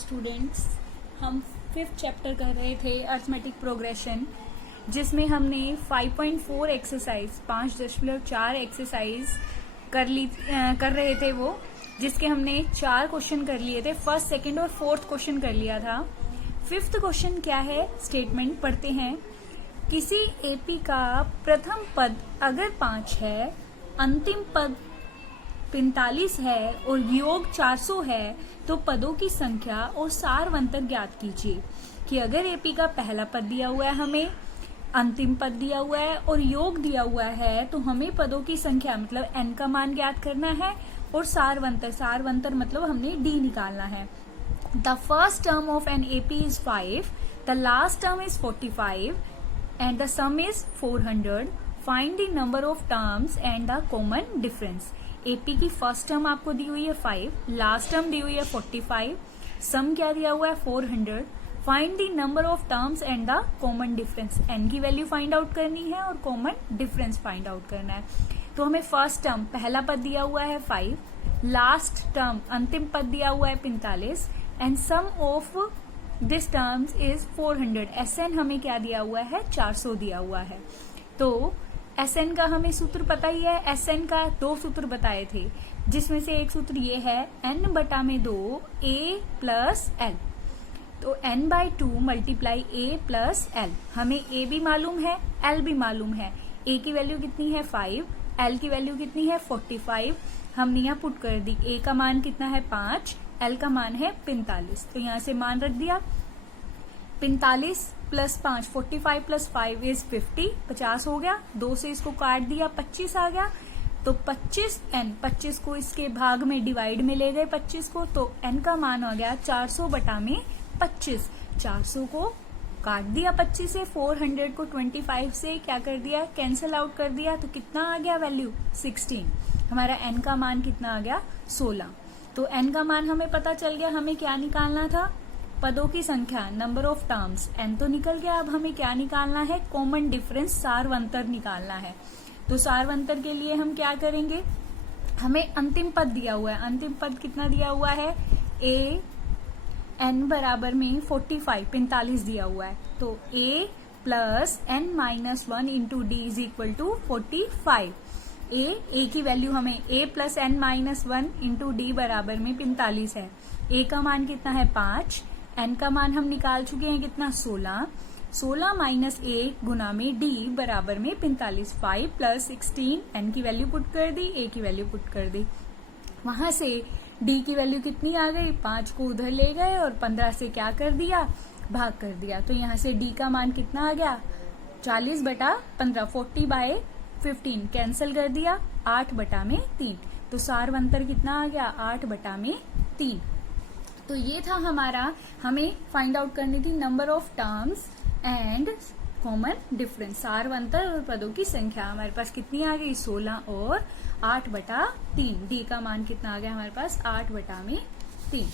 Students, हम 5th chapter कर रहे थे अर्थमेटिक प्रोग्रेशन, जिसमें हमने 5.4 एक्सरसाइज 5.4 एक्सरसाइज कर रहे थे वो, जिसके हमने 4 क्वेश्चन कर लिए थे। फर्स्ट, सेकंड और फोर्थ क्वेश्चन कर लिया था। 5th क्वेश्चन क्या है, स्टेटमेंट पढ़ते हैं। किसी एपी का प्रथम पद अगर 5 है, अंतिम पद 45 है और योग 400 है, तो पदों की संख्या और सारवंतर ज्ञात कीजिए। कि अगर एपी का पहला पद दिया हुआ है, हमें अंतिम पद दिया हुआ है और योग दिया हुआ है, तो हमें पदों की संख्या मतलब n का मान ज्ञात करना है और सारवंतर मतलब हमने d निकालना है। The first term of an AP is 5, the last term is 45 and the sum is 400. Find the number of terms and the common difference. AP की फर्स्ट टर्म आपको दी हुई है 5, लास्ट टर्म दी हुई है 45, सम क्या दिया हुआ है 400. Find the number of terms and the common difference. n की वैल्यू फाइंड आउट करनी है और कॉमन डिफरेंस फाइंड आउट करना है। तो हमें फर्स्ट टर्म पहला पद दिया हुआ है 5, लास्ट टर्म अंतिम पद दिया हुआ है 45 and sum of this terms is 400. Sn हमें क्या दिया हुआ है, 400 दिया हुआ है। तो Sn का हमें सूत्र पता ही है। Sn का 2 सूत्र बताए थे, जिसमें से एक सूत्र ये है n/2 a प्लस l। तो n/2 multiply a plus l। हमें a भी मालूम है, l भी मालूम है। a की वैल्यू कितनी है 5, l की वैल्यू कितनी है 45। हमने यहाँ पुट कर दी। a का मान कितना है 5, L का मान है 45। तो यहाँ से मान रख दिया। 45 प्लस 5 45 प्लस 5 इज 50 हो गया। 2 से इसको काट दिया, 25 आ गया। तो 25 को इसके भाग में डिवाइड में ले गए 25 को, तो n का मान हो गया 400 बटा में 25। 400 को काट दिया 25 से, 400 को 25 से क्या कर दिया, कैंसिल आउट कर दिया। तो कितना आ गया वैल्यू 16। हमारा n का मान कितना आ गया 16। तो n का मान हमें पता चल गया। हमें क्या निकालना था, पदों की संख्या, नंबर ऑफ टर्म्स। n तो निकल गया। अब हमें क्या निकालना है, कॉमन डिफरेंस, सारवंतर निकालना है। तो सारवंतर के लिए हम क्या करेंगे, हमें अंतिम पद दिया हुआ है। अंतिम पद कितना दिया हुआ है, a n बराबर में 45 दिया हुआ है। तो a plus n-1 into D is equal to 45। a की वैल्यू हमें a plus n-1 into D बराबर में 45 है। a का मान कितना है 5, n का मान हम निकाल चुके हैं कितना 16 माइनस a गुना में d बराबर में 45। 5 प्लस 16, n की वैल्यू पुट कर दी, a की वैल्यू पुट कर दी। वहां से d की वैल्यू कितनी आ गई, 5 को उधर ले गए और 15 से क्या कर दिया, भाग कर दिया। तो यहाँ से d का मान कितना आ गया 40 बटा 15, 40/15 कैंसिल कर दिया, 8 बटा में 3। तो सारवंतर कितना आ गया 8 बटा में 3। तो ये था हमारा, हमें फाइंड आउट करनी थी number of terms and common difference. सारवंतर और पदों की संख्या हमारे पास कितनी आ गई 16 और 8 बटा 3। डी का मान कितना आ गया हमारे पास 8 बटा में 3।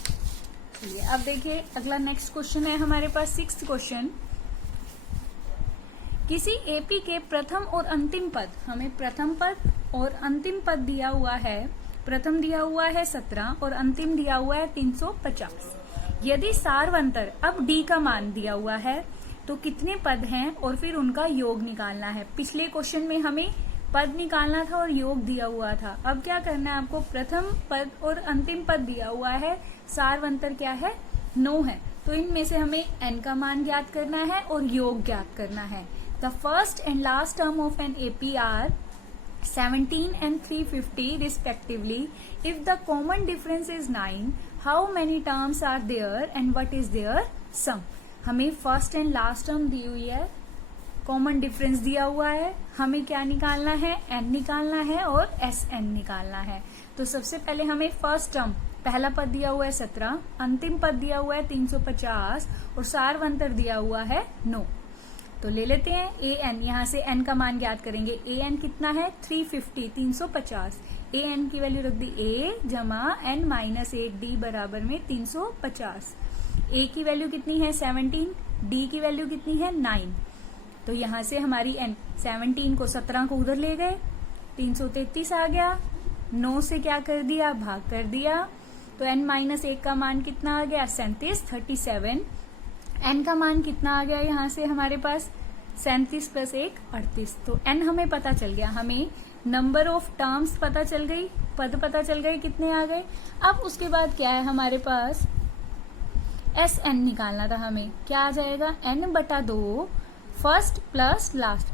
चलिए अब देखिए अगला नेक्स्ट क्वेश्चन है हमारे पास 6th क्वेश्चन। किसी एपी के प्रथम और अंतिम पद, हमें प्रथम पद और अंतिम पद दिया हुआ है। प्रथम दिया हुआ है 17 और अंतिम दिया हुआ है 350। यदि सारवंतर, अब डी का मान दिया हुआ है, तो कितने पद हैं और फिर उनका योग निकालना है। पिछले क्वेश्चन में हमें पद निकालना था और योग दिया हुआ था। अब क्या करना है आपको, प्रथम पद और अंतिम पद दिया हुआ है, सारवंतर क्या है 9 है। तो इनमें से हमें n का मान ज्ञात करना है और योग ज्ञात करना है। The first and last term of an AP are 17 and 350 respectively. If the common difference is 9, how many terms are there and what is their sum? हमें फर्स्ट एंड लास्ट टर्म दी हुई है, कॉमन डिफरेंस दिया हुआ है, हमें क्या निकालना है, n निकालना है और Sn निकालना है। तो सबसे पहले हमें फर्स्ट टर्म, पहला पद दिया हुआ है 17, अंतिम पद दिया हुआ है 350 और सारवंतर दिया हुआ है 9। तो ले लेते हैं an, यहाँ से n का मान ज्ञात करेंगे। an कितना है 350। an की वैल्यू रख दी a जमा n-1 बराबर में 350। a की वैल्यू कितनी है 17, d की वैल्यू कितनी है 9। तो यहाँ से हमारी n 17 को 17 को उधर ले गए, 333 आ गया। 9 से क्या कर दिया, भाग कर दिया। तो n माइनस 1 का मान कितना आ गया 37, 37। n का मान कितना आ गया यहाँ से हमारे पास 37 प्लस 1 38। तो n हमें पता चल गया, हमें नंबर ऑफ टर्म्स पता चल गई, पद पता चल गए कितने आ गए। अब उसके बाद क्या है हमारे पास Sn निकालना था हमें, क्या आ जाएगा n बटा 2 फर्स्ट प्लस लास्ट,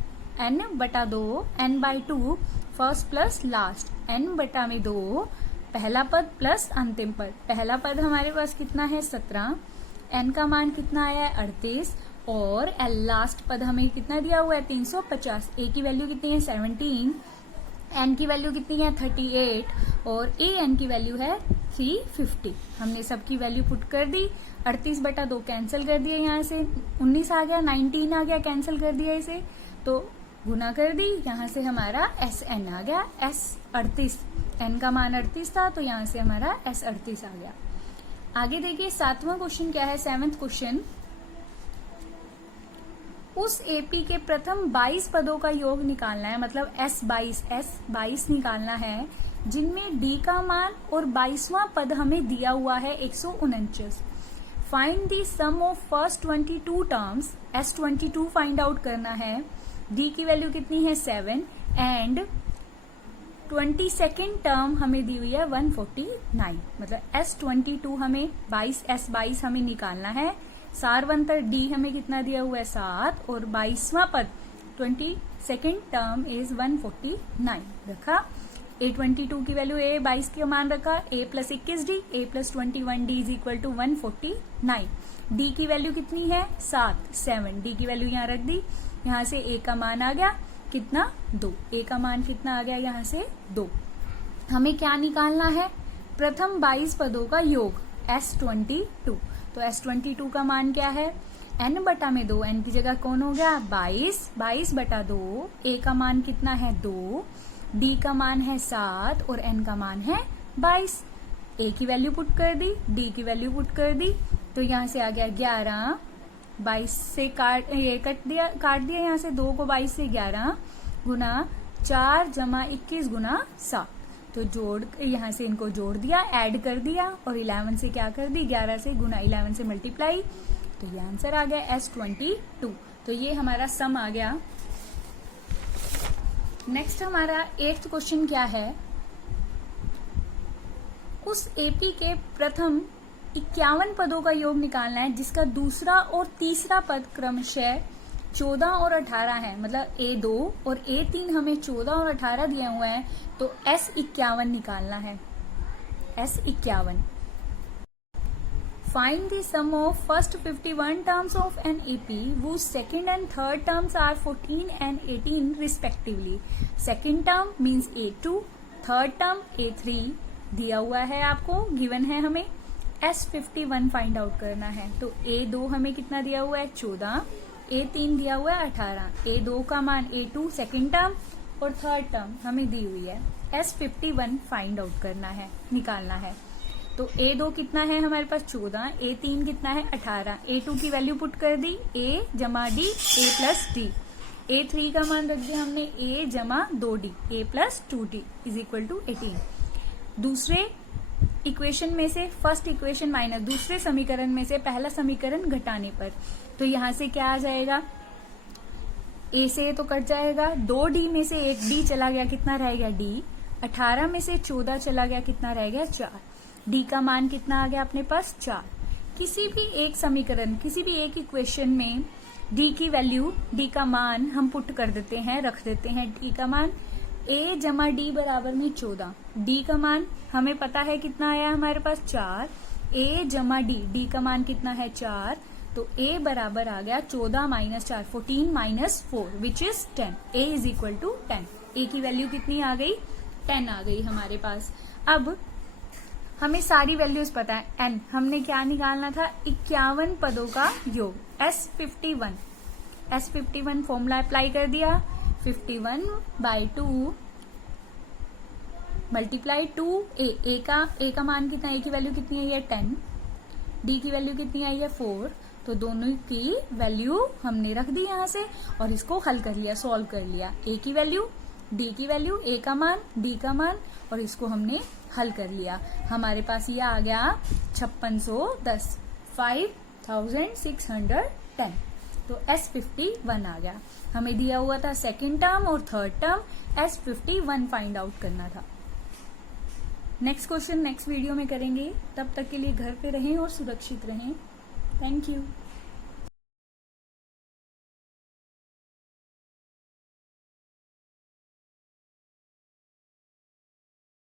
n बटा 2 n/2 first plus last, n बटा में 2 पहला पद प्लस अंतिम पद। पहला पद हमारे पास कितना है 17, n का मान कितना आया है 38 और लास्ट पद हमें कितना दिया हुआ है 350। a की वैल्यू कितनी है 17, n की वैल्यू कितनी है 38 और an की वैल्यू है 350। हमने सबकी वैल्यू पुट कर दी, 38 बटा 2 कैंसिल कर दिया, यहाँ से 19 आ गया, 19 आ गया, कैंसिल कर दिया इसे, तो गुना कर दी, यहाँ से हमारा Sn आ गया S 38, n का मान 38 था तो यहाँ से हमारा S 38 आ गया। आगे देखिए 7वां क्वेश्चन क्या है, 7th क्वेश्चन, उस एपी के प्रथम 22 पदों का योग निकालना है, मतलब S22 निकालना है, जिनमें डी का मान और 22वां पद हमें दिया हुआ है 149। Find the sum of first 22 terms, S22 find out करना है, डी की वैल्यू कितनी है 7 एंड 22nd टर्म हमें दी हुई है 149, मतलब S22 हमें S22 हमें निकालना है। सारवंतर डी हमें कितना दिया हुआ है 7 और 22वां पद 22nd टर्म इज 149 रखा। A22 की वैल्यू A 22 का मान रखा, A plus 21 D, A plus 21 D is equal to 149। D की वैल्यू कितनी है 7 डी की वैल्यू यहाँ रख दी, यहाँ से A का मान आ गया कितना 2, A का मान कितना आ गया यहाँ से 2। हमें क्या निकालना है, प्रथम 22 पदों का योग S22। तो S22 का मान क्या है n बटा में 2, n की जगह कौन हो गया 22 बटा 2, A का मान कितना है 2, D का मान है 7 और n का मान है 22। A की वैल्यू पुट कर दी, D की वैल्यू पुट कर दी, तो यहाँ से आ गया 11, 22 से काट दिया यहाँ से 2 को 22 से 11 गुना 4 जमा 21 गुना 7, तो जोड़ यहाँ से इनको जोड़ दिया, ऐड कर दिया और 11 से क्या कर दी 11 से गुना 11 से मल्टीप्लाई, तो ये आंसर आ गया S22। तो ये हमारा सम आ गया। नेक्स्ट हमारा 8th क्वेश्चन क्या है, उस एपी के प्रथम 51 पदों का योग निकालना है, जिसका दूसरा और तीसरा पद क्रमशः 14 और 18 है, मतलब A2 और A3 हमें 14 और 18 दिए हुए हैं, तो S51 निकालना है, S51। Find the sum of first 51 terms of an AP whose second and third terms are 14 and 18 respectively. Second term means A2, third term A3 दिया हुआ है आपको, गिवन है, हमें S51 फाइंड आउट करना है। तो A2 हमें कितना दिया हुआ है 14, A3 दिया हुआ है 18, A2 का मान A2 सेकेंड टर्म और थर्ड टर्म हमें दी हुई है, S51 फाइंड आउट करना है, निकालना है। तो A2 कितना है हमारे पास 14, A3 कितना है 18, A2 की वैल्यू पुट कर दी A जमा D A plus D, A3 का मान रख दिया हमने A जमा 2D A plus 2D is equal to 18। दूसरे इक्वेशन में से फर्स्ट इक्वेशन माइनस दूसरे समीकरण में से पहला समीकरण घटाने पर, तो यहाँ से क्या आ जाएगा, A से तो कट जाएगा, 2D में से 1D चला गया, कितना रह गया D, 18 में से 14 चला गया, कितना रह गया 4, D का मान कितना आ गया अपने पास 4। किसी भी एक समीकरण, किसी भी एक इक्वेशन में D की वैल्यू, D का मान हम पुट कर देते हैं, रख देते हैं D का मान A जमा D बराबर में 14, D का मान हमें पता है कितना आया हमारे पास 4, A जमा D का मान कितना है 4, तो A बराबर आ गया 14 minus 4 14 minus 4 which is 10, A is equal to 10। A की वैल्यू कितनी आ गई 10 आ गई हमारे पास। अब हमें सारी वैल्यूज पता है, n हमने क्या निकालना था 51 पदों का योग S51 फॉर्मूला अप्लाई कर दिया, 51 बाई 2 मल्टीप्लाई 2 A का मान कितना, A की वैल्यू कितनी आई है 10, D की वैल्यू कितनी आई है 4, तो दोनों की वैल्यू हमने रख दी यहाँ से और इसको हल कर लिया, सॉल्व कर लिया। A की वैल्यू डी की वैल्यू, ए का मान, डी का मान, और इसको हमने हल कर लिया। हमारे पास ये आ गया 5610, 5610। तो S51 आ गया। हमें दिया हुआ था सेकेंड टर्म और third term, S51 find out करना था। नेक्स्ट क्वेश्चन नेक्स्ट वीडियो में करेंगे। तब तक के लिए घर पे रहें और सुरक्षित रहें। Thank you.